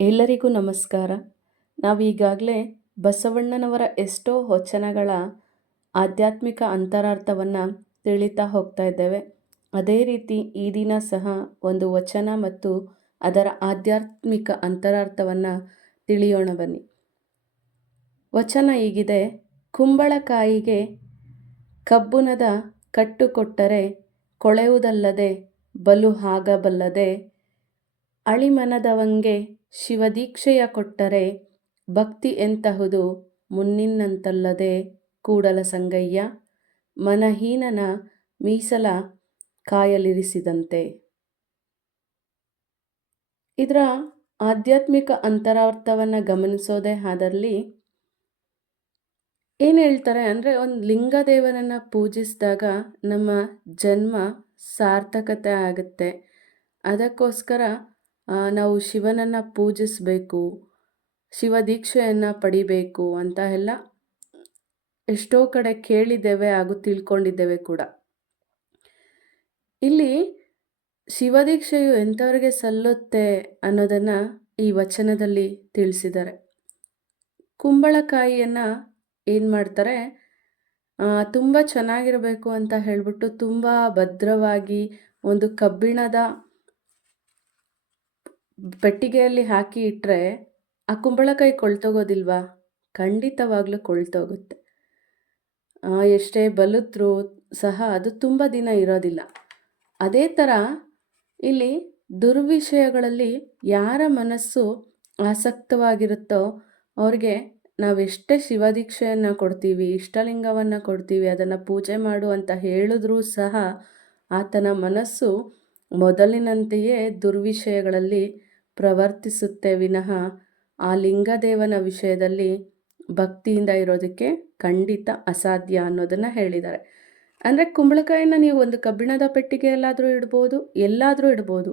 ಎಲ್ಲರಿಗೂ ನಮಸ್ಕಾರ. ನಾವೀಗಾಗಲೇ ಬಸವಣ್ಣನವರ ಎಷ್ಟೋ ವಚನಗಳ ಆಧ್ಯಾತ್ಮಿಕ ಅಂತರಾರ್ಥವನ್ನು ತಿಳಿತಾ ಹೋಗ್ತಾ ಇದ್ದೇವೆ. ಅದೇ ರೀತಿ ಈ ದಿನ ಸಹ ಒಂದು ವಚನ ಮತ್ತು ಅದರ ಆಧ್ಯಾತ್ಮಿಕ ಅಂತರಾರ್ಥವನ್ನು ತಿಳಿಯೋಣ ಬನ್ನಿ. ವಚನ ಹೀಗಿದೆ, ಕುಂಬಳಕಾಯಿಗೆ ಕಬ್ಬುನದ ಕಟ್ಟು ಕೊಟ್ಟರೆ ಕೊಳೆಯುವುದಲ್ಲದೆ ಬಲು ಆಗಬಲ್ಲದೆ ಅಳಿಮನದವಂಗೆ ಶಿವದೀಕ್ಷೆಯ ಕೊಟ್ಟರೆ ಭಕ್ತಿ ಎಂತಹುದು ಮುನ್ನಿನ್ನಂತಲ್ಲದೆ ಕೂಡಲ ಸಂಗಯ್ಯ, ಮನಹೀನನ ಮೀಸಲ ಕಾಯಲಿರಿಸಿದಂತೆ. ಇದರ ಆಧ್ಯಾತ್ಮಿಕ ಅಂತರಾರ್ಥವನ್ನು ಗಮನಿಸೋದೇ ಆದಲ್ಲಿ ಏನು ಹೇಳ್ತಾರೆ ಅಂದರೆ ಒಂದು ಲಿಂಗದೇವನನ್ನು ಪೂಜಿಸಿದಾಗ ನಮ್ಮ ಜನ್ಮ ಸಾರ್ಥಕತೆ ಆಗುತ್ತೆ. ಅದಕ್ಕೋಸ್ಕರ ನಾವು ಶಿವನನ್ನು ಪೂಜಿಸಬೇಕು, ಶಿವ ದೀಕ್ಷೆಯನ್ನು ಪಡಿಬೇಕು ಅಂತ ಎಲ್ಲ ಎಷ್ಟೋ ಕಡೆ ಕೇಳಿದ್ದೇವೆ ಹಾಗೂ ತಿಳ್ಕೊಂಡಿದ್ದೇವೆ ಕೂಡ. ಇಲ್ಲಿ ಶಿವದೀಕ್ಷೆಯು ಎಂಥವ್ರಿಗೆ ಸಲ್ಲುತ್ತೆ ಅನ್ನೋದನ್ನು ಈ ವಚನದಲ್ಲಿ ತಿಳಿಸಿದ್ದಾರೆ. ಕುಂಬಳಕಾಯಿಯನ್ನು ಏನು ಮಾಡ್ತಾರೆ ತುಂಬ ಚೆನ್ನಾಗಿರಬೇಕು ಅಂತ ಹೇಳಿಬಿಟ್ಟು ತುಂಬ ಭದ್ರವಾಗಿ ಒಂದು ಕಬ್ಬಿಣದ ಪೆಟ್ಟಿಗೆಯಲ್ಲಿ ಹಾಕಿ ಇಟ್ಟರೆ ಆ ಕುಂಬಳಕಾಯಿ ಕೊಳ್ತೋಗೋದಿಲ್ವಾ ಖಂಡಿತವಾಗ್ಲೂ ಕೊಳ್ತೋಗುತ್ತೆ ಎಷ್ಟೇ ಬಲುತ್ರು ಸಹ ಅದು ತುಂಬ ದಿನ ಇರೋದಿಲ್ಲ. ಅದೇ ಥರ ಇಲ್ಲಿ ದುರ್ವಿಷಯಗಳಲ್ಲಿ ಯಾರ ಮನಸ್ಸು ಆಸಕ್ತವಾಗಿರುತ್ತೋ ಅವ್ರಿಗೆ ನಾವೆಷ್ಟೇ ಶಿವದೀಕ್ಷೆಯನ್ನು ಕೊಡ್ತೀವಿ, ಇಷ್ಟಲಿಂಗವನ್ನು ಕೊಡ್ತೀವಿ, ಅದನ್ನು ಪೂಜೆ ಮಾಡು ಅಂತ ಹೇಳಿದ್ರೂ ಸಹ ಆತನ ಮನಸ್ಸು ಮೊದಲಿನಂತೆಯೇ ದುರ್ವಿಷಯಗಳಲ್ಲಿ ಪ್ರವರ್ತಿಸುತ್ತೆ ವಿನಃ ಆ ಲಿಂಗದೇವನ ವಿಷಯದಲ್ಲಿ ಭಕ್ತಿಯಿಂದ ಇರೋದಕ್ಕೆ ಖಂಡಿತ ಅಸಾಧ್ಯ ಅನ್ನೋದನ್ನು ಹೇಳಿದ್ದಾರೆ. ಅಂದರೆ ಕುಂಬಳಕಾಯಿನ ನೀವು ಒಂದು ಕಬ್ಬಿಣದ ಪೆಟ್ಟಿಗೆಯಲ್ಲಾದರೂ ಇಡ್ಬೋದು, ಎಲ್ಲಾದರೂ ಇಡ್ಬೋದು.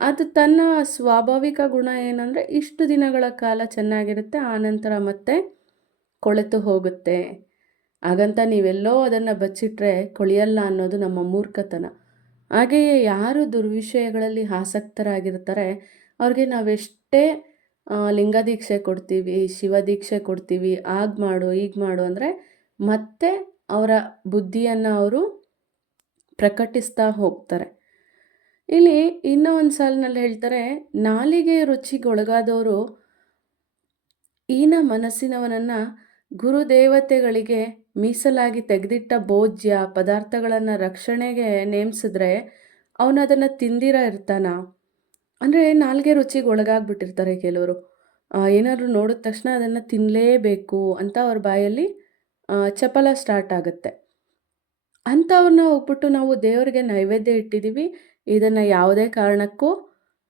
ಅದು ತನ್ನ ಸ್ವಾಭಾವಿಕ ಗುಣ ಏನಂದರೆ ಇಷ್ಟು ದಿನಗಳ ಕಾಲ ಚೆನ್ನಾಗಿರುತ್ತೆ, ಆನಂತರ ಮತ್ತೆ ಕೊಳೆತು ಹೋಗುತ್ತೆ. ಹಾಗಂತ ನೀವೆಲ್ಲೋ ಅದನ್ನು ಬಚ್ಚಿಟ್ರೆ ಕೊಳೆಯಲ್ಲ ಅನ್ನೋದು ನಮ್ಮ ಮೂರ್ಖತನ. ಹಾಗೆಯೇ ಯಾರು ದುರ್ವಿಷಯಗಳಲ್ಲಿ ಆಸಕ್ತರಾಗಿರ್ತಾರೆ ಅವ್ರಿಗೆ ನಾವೆಷ್ಟೇ ಲಿಂಗದೀಕ್ಷೆ ಕೊಡ್ತೀವಿ ಶಿವದೀಕ್ಷೆ ಕೊಡ್ತೀವಿ, ಆಗ ಮಾಡು, ಈಗ ಮಾಡು ಅಂದರೆ ಮತ್ತೆ ಅವರ ಬುದ್ಧಿಯನ್ನು ಅವರು ಪ್ರಕಟಿಸ್ತಾ ಹೋಗ್ತಾರೆ. ಇಲ್ಲಿ ಇನ್ನೂ ಒಂದು ಸಾಲಿನಲ್ಲಿ ಹೇಳ್ತಾರೆ, ನಾಲಿಗೆ ರುಚಿಗೊಳಗಾದವರು ಈನ ಮನಸ್ಸಿನವನನ್ನು ಗುರುದೇವತೆಗಳಿಗೆ ಮೀಸಲಾಗಿ ತೆಗೆದಿಟ್ಟ ಭೋಜ್ಯ ಪದಾರ್ಥಗಳನ್ನು ರಕ್ಷಣೆಗೆ ನೇಮಿಸಿದ್ರೆ ಅವನದನ್ನು ತಿಂದಿರ ಇರ್ತಾನ? ಅಂದರೆ ನಾಲ್ಗೆ ರುಚಿಗೆ ಒಳಗಾಗ್ಬಿಟ್ಟಿರ್ತಾರೆ ಕೆಲವರು. ಏನಾದರೂ ನೋಡಿದ ತಕ್ಷಣ ಅದನ್ನು ತಿನ್ನಲೇಬೇಕು ಅಂತ ಅವ್ರ ಬಾಯಲ್ಲಿ ಚಪಲ ಸ್ಟಾರ್ಟ್ ಆಗುತ್ತೆ. ಅಂಥವ್ರನ್ನ ಹೋಗ್ಬಿಟ್ಟು ನಾವು ದೇವರಿಗೆ ನೈವೇದ್ಯ ಇಟ್ಟಿದ್ದೀವಿ ಇದನ್ನು ಯಾವುದೇ ಕಾರಣಕ್ಕೂ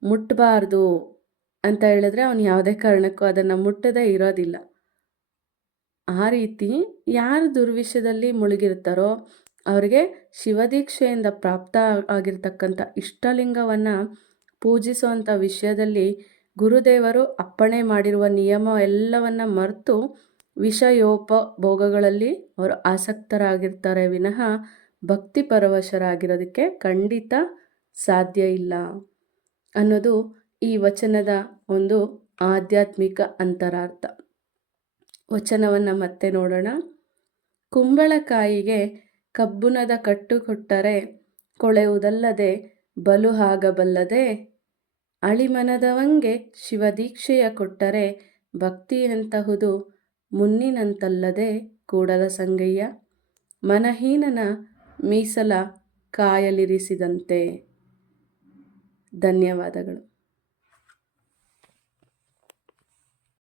ಮುಟ್ಟಬಾರ್ದು ಅಂತ ಹೇಳಿದ್ರೆ ಅವನು ಯಾವುದೇ ಕಾರಣಕ್ಕೂ ಅದನ್ನು ಮುಟ್ಟದೇ ಇರೋದಿಲ್ಲ. ಆ ರೀತಿ ಯಾರು ದುರ್ವಿಷಯದಲ್ಲಿ ಮುಳುಗಿರ್ತಾರೋ ಅವರಿಗೆ ಶಿವದೀಕ್ಷೆಯಿಂದ ಪ್ರಾಪ್ತ ಆಗಿರ್ತಕ್ಕಂಥ ಇಷ್ಟಲಿಂಗವನ್ನು ಪೂಜಿಸುವಂಥ ವಿಷಯದಲ್ಲಿ ಗುರುದೇವರು ಅಪ್ಪಣೆ ಮಾಡಿರುವ ನಿಯಮ ಎಲ್ಲವನ್ನು ಮರೆತು ವಿಷಯೋಪಭೋಗಗಳಲ್ಲಿ ಅವರು ಆಸಕ್ತರಾಗಿರ್ತಾರೆ ವಿನಃ ಭಕ್ತಿ ಪರವಶರಾಗಿರೋದಕ್ಕೆ ಖಂಡಿತ ಸಾಧ್ಯ ಇಲ್ಲ ಅನ್ನೋದು ಈ ವಚನದ ಒಂದು ಆಧ್ಯಾತ್ಮಿಕ ಅಂತರಾರ್ಥ. ವಚನವನ್ನು ಮತ್ತೆ ನೋಡೋಣ. ಕುಂಬಳಕಾಯಿಗೆ ಕಬ್ಬುನದ ಕಟ್ಟು ಕೊಟ್ಟರೆ ಕೊಳೆಯುವುದಲ್ಲದೆ ಬಲು ಆಗಬಲ್ಲದೆ ಅಳಿಮನದವಂಗೆ ಶಿವದೀಕ್ಷೆಯ ಕೊಟ್ಟರೆ ಭಕ್ತಿ ಎಂತಹುದು ಮುನ್ನಿನಂತಲ್ಲದೆ ಕೂಡಲ ಸಂಗಯ್ಯ. ಮನಹೀನನ ಮೀಸಲ ಕಾಯಲಿರಿಸಿದಂತೆ. ಧನ್ಯವಾದಗಳು.